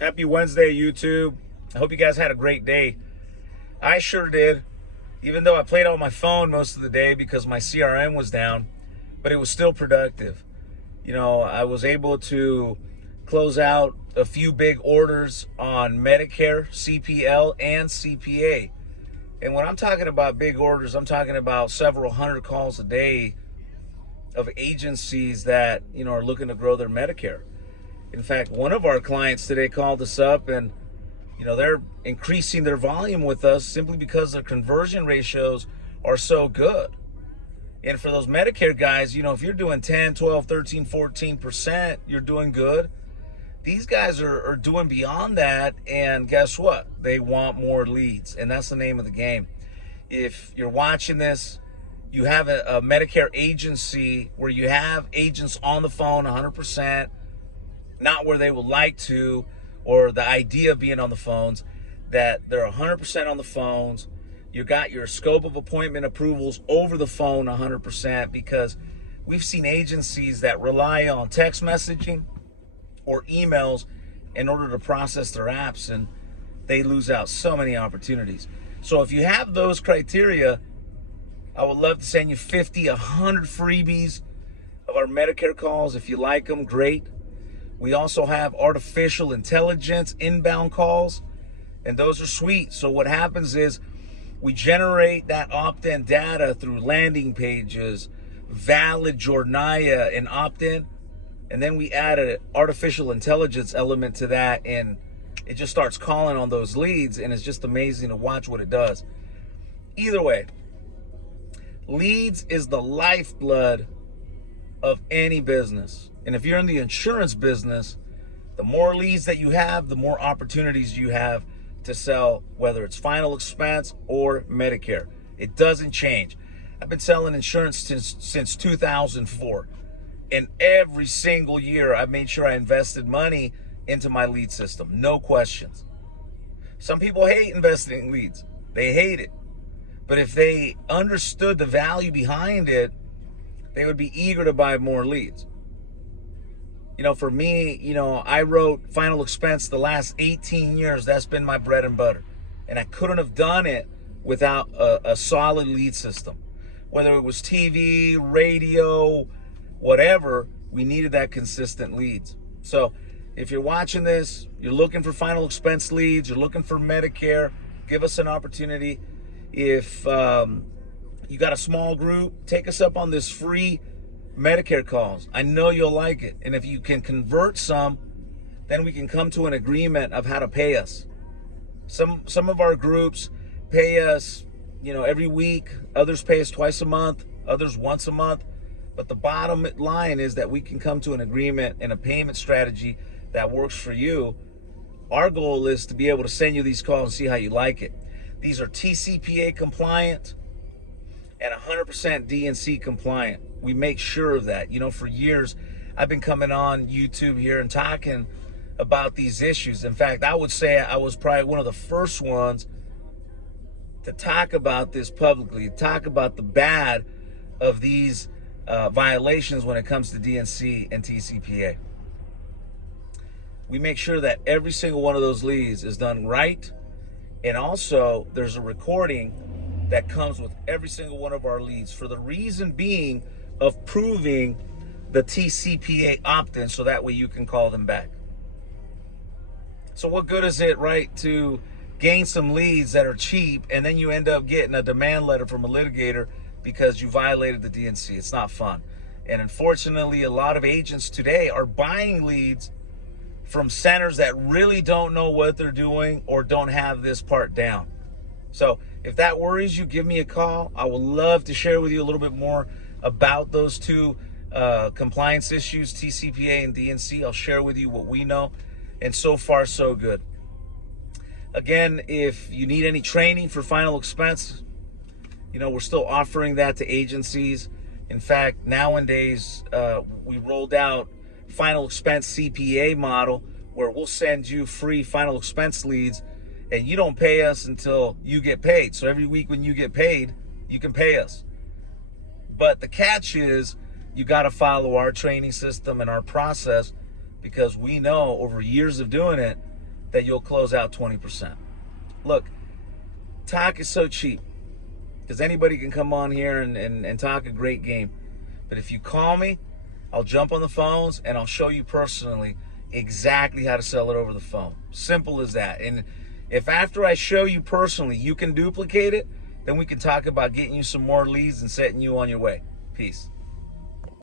Happy Wednesday, YouTube. I hope you guys had a great day. I sure did, even though I played on my phone most of the day because my CRM was down, but it was still productive. I was able to close out a few big orders on Medicare, CPL, and CPA. And when I'm talking about big orders, I'm talking about several hundred calls a day of agencies that, are looking to grow their Medicare. In fact, one of our clients today called us up and, they're increasing their volume with us simply because their conversion ratios are so good. And for those Medicare guys, if you're doing 10, 12, 13, 14%, you're doing good. These guys are doing beyond that. And guess what? They want more leads. And that's the name of the game. If you're watching this, you have a Medicare agency where you have agents on the phone 100%, not where they would like to, or the idea of being on the phones, that they're 100% on the phones. You got your scope of appointment approvals over the phone 100%, because we've seen agencies that rely on text messaging or emails in order to process their apps, and they lose out so many opportunities. So if you have those criteria, I would love to send you 50, 100 freebies of our Medicare calls. If you like them, great. We also have artificial intelligence inbound calls, and those are sweet. So what happens is we generate that opt-in data through landing pages, valid Jornaya, and opt-in, and then we add an artificial intelligence element to that, and it just starts calling on those leads, and it's just amazing to watch what it does. Either way, leads is the lifeblood of any business. And if you're in the insurance business, the more leads that you have, the more opportunities you have to sell, whether it's final expense or Medicare. It doesn't change. I've been selling insurance since 2004. And every single year, I've made sure I invested money into my lead system. No questions. Some people hate investing in leads. They hate it. But if they understood the value behind it, they would be eager to buy more leads. For me, I wrote final expense the last 18 years. That's been my bread and butter. And I couldn't have done it without a solid lead system. Whether it was TV, radio, whatever, we needed that consistent leads. So if you're watching this, you're looking for final expense leads, you're looking for Medicare, give us an opportunity. If you got a small group, take us up on this free Medicare calls. I know you'll like it. And if you can convert some, then we can come to an agreement of how to pay us. Some of our groups pay us, every week. Others pay us twice a month, others once a month. But the bottom line is that we can come to an agreement and a payment strategy that works for you. Our goal is to be able to send you these calls and see how you like it. These are TCPA compliant and 100% DNC compliant. We make sure of that. For years, I've been coming on YouTube here and talking about these issues. In fact, I would say I was probably one of the first ones to talk about this publicly, talk about the bad of these violations when it comes to DNC and TCPA. We make sure that every single one of those leads is done right. And also, there's a recording that comes with every single one of our leads, for the reason being of proving the TCPA opt-in, so that way you can call them back. So what good is it, right, to gain some leads that are cheap and then you end up getting a demand letter from a litigator because you violated the DNC? It's not fun. And unfortunately, a lot of agents today are buying leads from centers that really don't know what they're doing or don't have this part down. So if that worries you, give me a call. I would love to share with you a little bit more about those two compliance issues, TCPA and DNC. I'll share with you what we know, and so far so good. Again, if you need any training for final expense, we're still offering that to agencies. In fact, nowadays we rolled out final expense CPA model, where we'll send you free final expense leads, and you don't pay us until you get paid. So every week when you get paid, you can pay us. But the catch is you got to follow our training system and our process, because we know over years of doing it that you'll close out 20%. Look, talk is so cheap because anybody can come on here and talk a great game. But if you call me, I'll jump on the phones and I'll show you personally exactly how to sell it over the phone. Simple as that. And if after I show you personally you can duplicate it, then we can talk about getting you some more leads and setting you on your way. Peace.